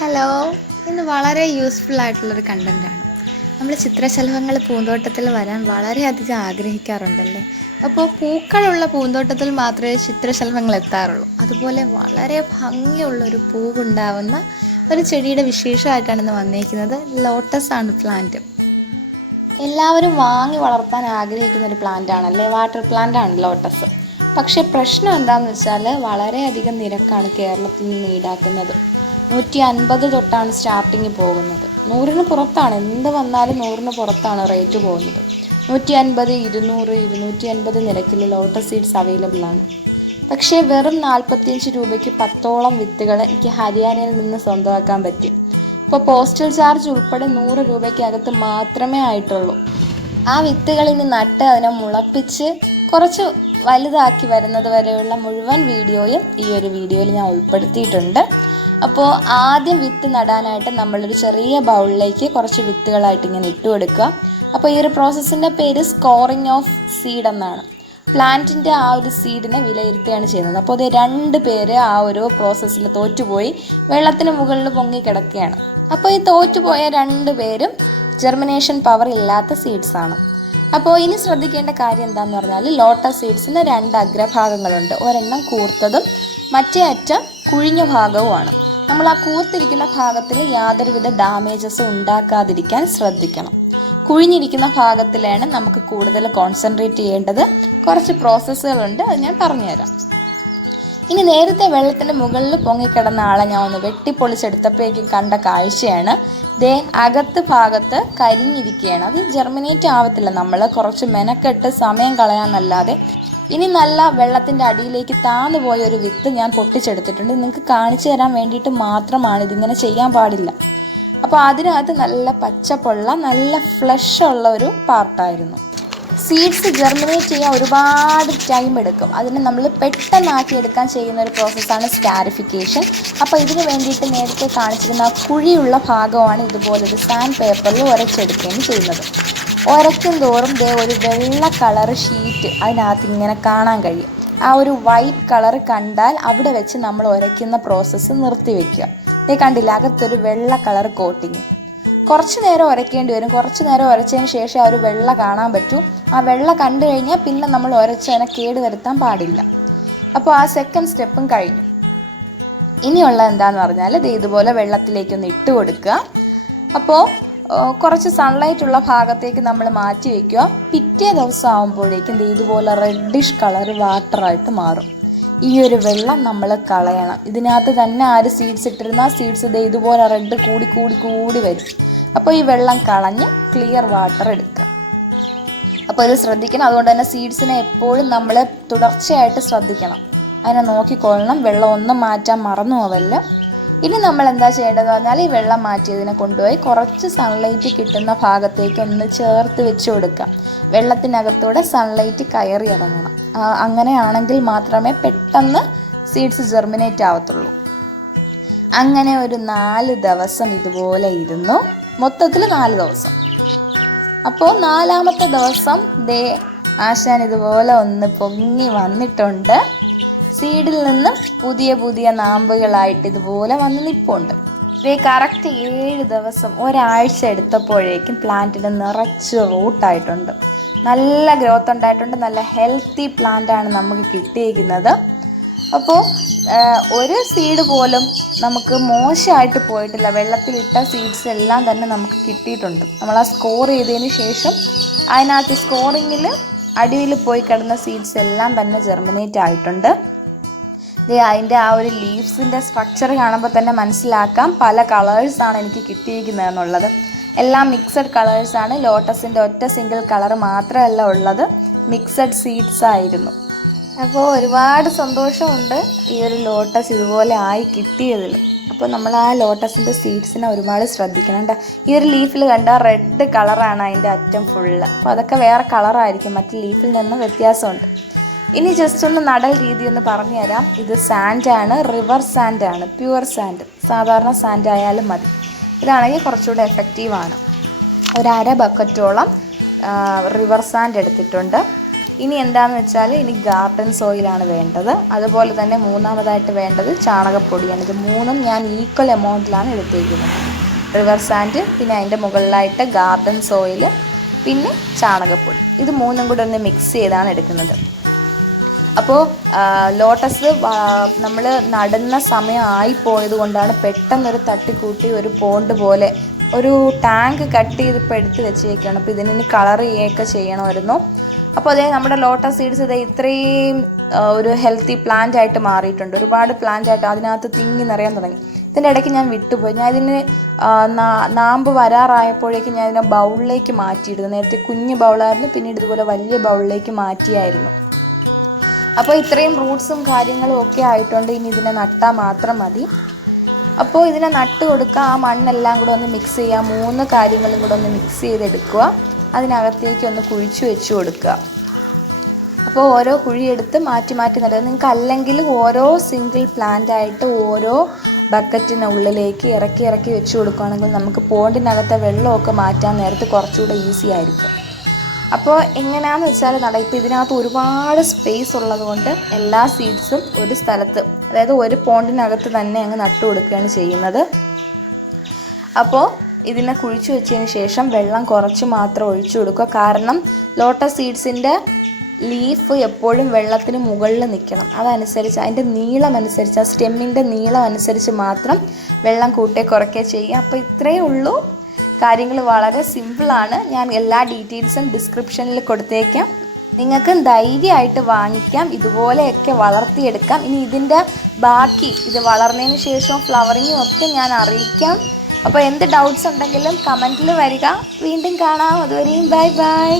Hello, ഇന്ന് വളരെ useful ആയിട്ടുള്ളൊരു കണ്ടൻറ്റാണ്. നമ്മൾ ചിത്രശലഭങ്ങൾ പൂന്തോട്ടത്തിൽ വരാൻ വളരെയധികം ആഗ്രഹിക്കാറുണ്ടല്ലേ. അപ്പോൾ പൂക്കളുള്ള പൂന്തോട്ടത്തിൽ മാത്രമേ ചിത്രശലഭങ്ങൾ എത്താറുള്ളൂ. അതുപോലെ വളരെ ഭംഗിയുള്ളൊരു പൂവുണ്ടാവുന്ന ഒരു ചെടിയുടെ വിശേഷമായിട്ടാണ് ഇന്ന് വന്നിരിക്കുന്നത്. ലോട്ടസ് ആണ് പ്ലാന്റ്. എല്ലാവരും വാങ്ങി വളർത്താൻ ആഗ്രഹിക്കുന്ന ഒരു പ്ലാന്റ് ആണല്ലേ, വാട്ടർ പ്ലാന്റ് ആണ് ലോട്ടസ്. പക്ഷേ പ്രശ്നം എന്താണെന്ന് വെച്ചാൽ വളരെയധികം നിരക്കാണ് കേരളത്തിൽ നിന്ന് ഈടാക്കുന്നത്. 150 തൊട്ടാണ് സ്റ്റാർട്ടിങ് പോകുന്നത്. 100-ന് പുറത്താണ്, എന്ത് വന്നാലും 100-ന് പുറത്താണ് റേറ്റ് പോകുന്നത്. 150, 200, 250 നിരക്കിൽ ലോട്ടസ് സീഡ്സ് അവൈലബിൾ ആണ്. പക്ഷേ വെറും 45 രൂപയ്ക്ക് 10ഓളം വിത്തുകൾ എനിക്ക് ഹരിയാനയിൽ നിന്ന് സ്വന്തമാക്കാൻ പറ്റും. ഇപ്പോൾ പോസ്റ്റൽ ചാർജ് ഉൾപ്പെടെ 100 രൂപയ്ക്കകത്ത് മാത്രമേ ആയിട്ടുള്ളൂ. ആ വിത്തുകൾ ഇനി നട്ട് അതിനെ മുളപ്പിച്ച് കുറച്ച് വലുതാക്കി വരുന്നത് വരെയുള്ള മുഴുവൻ വീഡിയോയും ഈ ഒരു വീഡിയോയിൽ ഞാൻ ഉൾപ്പെടുത്തിയിട്ടുണ്ട്. അപ്പോൾ ആദ്യം വിത്ത് നടാനായിട്ട് നമ്മളൊരു ചെറിയ ബൗളിലേക്ക് കുറച്ച് വിത്തുകളായിട്ട് ഇങ്ങനെ ഇട്ട് കൊടുക്കുക. അപ്പോൾ ഈ ഒരു പ്രോസസ്സിൻ്റെ പേര് സ്കോറിങ് ഓഫ് സീഡ് എന്നാണ്. പ്ലാന്റിൻ്റെ ആ ഒരു സീഡിനെ വിലയിരുത്തുകയാണ് ചെയ്യുന്നത്. അപ്പോൾ അത് 2 പേര് ആ ഒരു പ്രോസസ്സിൽ തോറ്റുപോയി വെള്ളത്തിന് മുകളിൽ പൊങ്ങി കിടക്കുകയാണ്. അപ്പോൾ ഈ തോറ്റുപോയ 2 പേരും ജെർമിനേഷൻ പവർ ഇല്ലാത്ത സീഡ്സാണ്. അപ്പോൾ ഇനി ശ്രദ്ധിക്കേണ്ട കാര്യം എന്താണെന്ന് പറഞ്ഞാൽ ലോട്ടസ് സീഡ്സിന് 2 അഗ്രഭാഗങ്ങളുണ്ട്. ഒരെണ്ണം കൂർത്തതും മറ്റേ അറ്റം കുഴിഞ്ഞ ഭാഗവുമാണ്. നമ്മൾ ആ കൂർത്തിരിക്കുന്ന ഭാഗത്തിൽ യാതൊരുവിധ ഡാമേജസും ഉണ്ടാക്കാതിരിക്കാൻ ശ്രദ്ധിക്കണം. കുഴിഞ്ഞിരിക്കുന്ന ഭാഗത്തിലാണ് നമുക്ക് കൂടുതൽ കോൺസെൻട്രേറ്റ് ചെയ്യേണ്ടത്. കുറച്ച് പ്രോസസ്സുകളുണ്ട്, അത് ഞാൻ പറഞ്ഞുതരാം. ഇനി നേരത്തെ വെള്ളത്തിൻ്റെ മുകളിൽ പൊങ്ങിക്കിടന്ന ആളെ ഞാൻ ഒന്ന് വെട്ടിപ്പൊളിച്ചെടുത്തപ്പോഴേക്കും കണ്ട കാഴ്ചയാണ് അകത്ത് ഭാഗത്ത് കരിഞ്ഞിരിക്കുകയാണ്. അത് ജെർമിനേറ്റ് ആവത്തില്ല. നമ്മൾ കുറച്ച് മെനക്കെട്ട് സമയം കളയാനല്ലാതെ. ഇനി നല്ല വെള്ളത്തിൻ്റെ അടിയിലേക്ക് താന്നു പോയ ഒരു വിത്ത് ഞാൻ പൊട്ടിച്ചെടുത്തിട്ടുണ്ട്. നിങ്ങൾക്ക് കാണിച്ചു തരാൻ വേണ്ടിയിട്ട് മാത്രമാണ്, ഇതിങ്ങനെ ചെയ്യാൻ പാടില്ല. അപ്പോൾ അതിനകത്ത് നല്ല പച്ചപ്പുള്ള നല്ല ഫ്ലഷ് ഉള്ള ഒരു പാർട്ടായിരുന്നു. സീഡ്സ് ജെർമിനേറ്റ് ചെയ്യാൻ ഒരുപാട് ടൈം എടുക്കും. അതിന് നമ്മൾ പെട്ടെന്നാക്കി എടുക്കാൻ ചെയ്യുന്ന ഒരു പ്രോസസ്സാണ് സ്കാരിഫിക്കേഷൻ. അപ്പോൾ ഇതിന് വേണ്ടിയിട്ട് നേരത്തെ കാണിച്ചിരുന്ന കുഴിയുള്ള ഭാഗമാണ് ഇതുപോലൊരു സാൻഡ് പേപ്പറിൽ ഉരച്ചെടുക്കുകയും ചെയ്യുന്നത്. ഉരയ്ക്കും തോറും ഒരു വെള്ള കളർ ഷീറ്റ് അതിനകത്ത് ഇങ്ങനെ കാണാൻ കഴിയും. ആ ഒരു വൈറ്റ് കളർ കണ്ടാൽ അവിടെ വെച്ച് നമ്മൾ ഉരയ്ക്കുന്ന പ്രോസസ്സ് നിർത്തി വയ്ക്കുക. കണ്ടില്ല, അകത്തൊരു വെള്ള കളർ കോട്ടിങ്. കുറച്ച് നേരം ഉരയ്ക്കേണ്ടി വരും. കുറച്ച് നേരം ഉരച്ചതിന് ശേഷം ആ ഒരു വെള്ള കാണാൻ പറ്റൂ. ആ വെള്ള കണ്ടു കഴിഞ്ഞാൽ പിന്നെ നമ്മൾ ഉരച്ചതിനെ കേടുവരുത്താൻ പാടില്ല. അപ്പോൾ ആ സെക്കൻഡ് സ്റ്റെപ്പും കഴിഞ്ഞു. ഇനിയുള്ള എന്താണെന്ന് പറഞ്ഞാൽ ഇതുപോലെ വെള്ളത്തിലേക്കൊന്ന് ഇട്ട് കൊടുക്കുക. അപ്പോൾ കുറച്ച് സൺലൈറ്റ് ഉള്ള ഭാഗത്തേക്ക് നമ്മൾ മാറ്റി വയ്ക്കുക. പിറ്റേ ദിവസം ആകുമ്പോഴേക്കും ഇതുപോലെ റെഡിഷ് കളർ വാട്ടറായിട്ട് മാറും. ഈ ഒരു വെള്ളം നമ്മൾ കളയണം. ഇതിനകത്ത് തന്നെ ആര് സീഡ്സ് ഇട്ടിരുന്ന സീഡ്സ് ഇതുപോലെ റെഡ് കൂടി കൂടി കൂടി വരും. അപ്പോൾ ഈ വെള്ളം കളഞ്ഞ് ക്ലിയർ വാട്ടർ എടുക്കുക. അപ്പോൾ ഇത് ശ്രദ്ധിക്കണം. അതുകൊണ്ട് തന്നെ സീഡ്സിനെ എപ്പോഴും നമ്മൾ തുടർച്ചയായിട്ട് ശ്രദ്ധിക്കണം. അതിനെ നോക്കിക്കൊള്ളണം. വെള്ളം ഒന്നും മാറ്റാൻ മറന്നു പോവല്ല. ഇനി നമ്മൾ എന്താ ചെയ്യേണ്ടതെന്ന് പറഞ്ഞാൽ ഈ വെള്ളം മാറ്റിയതിനെ കൊണ്ടുപോയി കുറച്ച് സൺലൈറ്റ് കിട്ടുന്ന ഭാഗത്തേക്ക് ഒന്ന് ചേർത്ത് വെച്ച് കൊടുക്കുക. വെള്ളത്തിനകത്തൂടെ സൺലൈറ്റ് കയറി ഇറങ്ങണം. അങ്ങനെയാണെങ്കിൽ മാത്രമേ പെട്ടെന്ന് സീഡ്സ് ജെർമിനേറ്റ് ആവത്തുള്ളൂ. അങ്ങനെ ഒരു 4 ദിവസം ഇതുപോലെ ഇരുന്നു. മൊത്തത്തിൽ 4 ദിവസം. അപ്പോൾ 4-മത്തെ ദിവസം ആശാൻ ഇതുപോലെ ഒന്ന് പൊങ്ങി വന്നിട്ടുണ്ട്. സീഡിൽ നിന്ന് പുതിയ പുതിയ നാമ്പുകളായിട്ട് ഇതുപോലെ വന്ന് നിൽപ്പുണ്ട്. കറക്റ്റ് 7 ദിവസം, ഒരാഴ്ച എടുത്തപ്പോഴേക്കും പ്ലാന്റിന് നിറച്ച് റൂട്ടായിട്ടുണ്ട്. നല്ല ഗ്രോത്ത് ഉണ്ടായിട്ടുണ്ട്. നല്ല ഹെൽത്തി പ്ലാന്റാണ് നമുക്ക് കിട്ടിയിരിക്കുന്നത്. അപ്പോൾ ഒരു സീഡ് പോലും നമുക്ക് മോശമായിട്ട് പോയിട്ടില്ല. വെള്ളത്തിലിട്ട സീഡ്സ് എല്ലാം തന്നെ നമുക്ക് കിട്ടിയിട്ടുണ്ട്. നമ്മൾ ആ സ്കോർ ചെയ്തതിന് ശേഷം അതിനകത്ത് സ്കോറിങ്ങിൽ അടിയിൽ പോയി കിടന്ന സീഡ്സ് എല്ലാം തന്നെ ജെർമിനേറ്റ് ആയിട്ടുണ്ട്. അതിൻ്റെ ആ ഒരു ലീവ്സിൻ്റെ സ്ട്രക്ചർ കാണുമ്പോൾ തന്നെ മനസ്സിലാക്കാം പല കളേഴ്സാണ് എനിക്ക് കിട്ടിയിരിക്കുന്നതെന്നുള്ളത്. എല്ലാം മിക്സഡ് കളേഴ്സാണ്. ലോട്ടസിൻ്റെ ഒറ്റ സിംഗിൾ കളർ മാത്രമല്ല ഉള്ളത്, മിക്സഡ് സീഡ്സ് ആയിരുന്നു. അപ്പോൾ ഒരുപാട് സന്തോഷമുണ്ട് ഈ ഒരു ലോട്ടസ് ഇതുപോലെ ആയി കിട്ടിയതിൽ. അപ്പോൾ നമ്മൾ ആ ലോട്ടസിൻ്റെ സീഡ്സിനെ ഒരുപാട് ശ്രദ്ധിക്കണം കേട്ടോ. ഈ ഒരു ലീഫിൽ കണ്ട റെഡ് കളറാണ് അതിൻ്റെ അറ്റം ഫുള്ള്. അപ്പോൾ അതൊക്കെ വേറെ കളറായിരിക്കും, മറ്റ് ലീഫിൽ നിന്ന് വ്യത്യാസമുണ്ട്. ഇനി ജസ്റ്റ് ഒന്ന് നടൽ രീതി ഒന്ന് പറഞ്ഞു തരാം. ഇത് സാൻഡാണ്, റിവർ സാൻഡാണ്, പ്യുവർ സാൻഡ്. സാധാരണ സാൻഡ് ആയാലും മതി. ഇതാണെങ്കിൽ കുറച്ചുകൂടെ എഫക്റ്റീവാണ്. 1/2 ബക്കറ്റോളം റിവർ സാൻഡ് എടുത്തിട്ടുണ്ട്. ഇനി എന്താണെന്ന് വെച്ചാൽ ഇനി ഗാർഡൻ സോയിലാണ് വേണ്ടത്. അതുപോലെ തന്നെ മൂന്നാമതായിട്ട് വേണ്ടത് ചാണകപ്പൊടിയാണ്. ഇത് മൂന്നും ഞാൻ ഈക്വൽ എമൗണ്ടിലാണ് എടുത്തിരിക്കുന്നത്. റിവർ സാൻഡ്, പിന്നെ അതിൻ്റെ മുകളിലായിട്ട് ഗാർഡൻ സോയിൽ, പിന്നെ ചാണകപ്പൊടി. ഇത് മൂന്നും കൂടെ ഒന്ന് മിക്സ് ചെയ്താണ് എടുക്കുന്നത്. അപ്പോൾ ലോട്ടസ് നമ്മൾ നടുന്ന സമയം ആയിപ്പോയത് കൊണ്ടാണ് പെട്ടെന്നൊരു തട്ടിക്കൂട്ടി ഒരു പോണ്ട് പോലെ ഒരു ടാങ്ക് കട്ട് ചെയ്ത് ഇപ്പോൾ എടുത്ത് വെച്ചേക്കാണ്. അപ്പോൾ ഇതിന് കളർ ചെയ്യുകയൊക്കെ ചെയ്യണമായിരുന്നു. അപ്പോൾ അതേ നമ്മുടെ ലോട്ടസ് സീഡ്സ് ഇതേ ഇത്രയും ഒരു ഹെൽത്തി പ്ലാന്റ് ആയിട്ട് മാറിയിട്ടുണ്ട്. ഒരുപാട് പ്ലാന്റ് ആയിട്ട് അതിനകത്ത് തിങ്ങി നിറയാൻ തുടങ്ങി. ഇതിൻ്റെ ഇടയ്ക്ക് ഞാൻ വിട്ടുപോയി. ഞാൻ ഇതിന് നാമ്പ് വരാറായപ്പോഴേക്കും ഞാൻ ഇതിനെ ബൗളിലേക്ക് മാറ്റിയിടുന്നു. നേരത്തെ കുഞ്ഞ് ബൗളായിരുന്നു, പിന്നീട് ഇതുപോലെ വലിയ ബൗളിലേക്ക് മാറ്റിയായിരുന്നു. അപ്പോൾ ഇത്രയും റൂട്ട്സും കാര്യങ്ങളും ഒക്കെ ആയിട്ടുണ്ട്. ഇനി ഇതിനെ നട്ടാൽ മാത്രം മതി. അപ്പോൾ ഇതിനെ നട്ട് കൊടുക്കുക, ആ മണ്ണെല്ലാം കൂടെ ഒന്ന് മിക്സ് ചെയ്യുക, 3 കാര്യങ്ങളും കൂടെ ഒന്ന് മിക്സ് ചെയ്തെടുക്കുക. അതിനകത്തേക്ക് ഒന്ന് കുഴിച്ചു വെച്ച് കൊടുക്കുക. അപ്പോൾ ഓരോ കുഴിയെടുത്ത് മാറ്റി മാറ്റി നടുക. നിങ്ങൾക്ക് അല്ലെങ്കിൽ ഓരോ സിംഗിൾ പ്ലാന്റ് ആയിട്ട് ഓരോ ബക്കറ്റിനുള്ളിലേക്ക് ഇറക്കി വെച്ച് കൊടുക്കുകയാണെങ്കിൽ നമുക്ക് പോണ്ടിനകത്തെ വെള്ളമൊക്കെ മാറ്റാൻ നേരത്ത് കുറച്ചുകൂടെ ഈസി ആയിരിക്കും. അപ്പോൾ എങ്ങനെയാണെന്ന് വെച്ചാൽ ഇപ്പോൾ ഇതിനകത്ത് ഒരുപാട് സ്പേസ് ഉള്ളതുകൊണ്ട് എല്ലാ സീഡ്സും ഒരു സ്ഥലത്ത്, അതായത് ഒരു പോണ്ടിനകത്ത് തന്നെ അങ്ങ് നട്ടു കൊടുക്കുകയാണ് ചെയ്യുന്നത്. അപ്പോൾ ഇതിനെ കുഴിച്ചു വെച്ചതിന് ശേഷം വെള്ളം കുറച്ച് മാത്രം ഒഴിച്ചു കൊടുക്കുക. കാരണം ലോട്ടസ് സീഡ്സിൻ്റെ ലീഫ് എപ്പോഴും വെള്ളത്തിന് മുകളിൽ നിൽക്കണം. അതനുസരിച്ച് അതിൻ്റെ നീളം അനുസരിച്ച്, ആ സ്റ്റെമ്മിൻ്റെ നീളം അനുസരിച്ച് മാത്രം വെള്ളം കൂട്ടേ കുറയ്ക്കേ ചെയ്യുക. അപ്പോൾ ഇത്രയേ ഉള്ളൂ. കാര്യങ്ങൾ വളരെ സിമ്പിളാണ്. ഞാൻ എല്ലാ ഡീറ്റെയിൽസും ഡിസ്ക്രിപ്ഷനിൽ കൊടുത്തേക്കാം. നിങ്ങൾക്ക് ധൈര്യമായിട്ട് വാങ്ങിക്കാം, ഇതുപോലെയൊക്കെ വളർത്തിയെടുക്കാം. ഇനി ഇതിൻ്റെ ബാക്കി ഇത് വളർന്നതിന് ശേഷം ഫ്ലവറിങ്ങും ഒക്കെ ഞാൻ അറിയിക്കാം. അപ്പോൾ എന്ത് ഡൗട്ട്സ് ഉണ്ടെങ്കിലും കമൻറ്റിൽ വരിക. വീണ്ടും കാണാം. അതുവരെയും ബൈ ബൈ.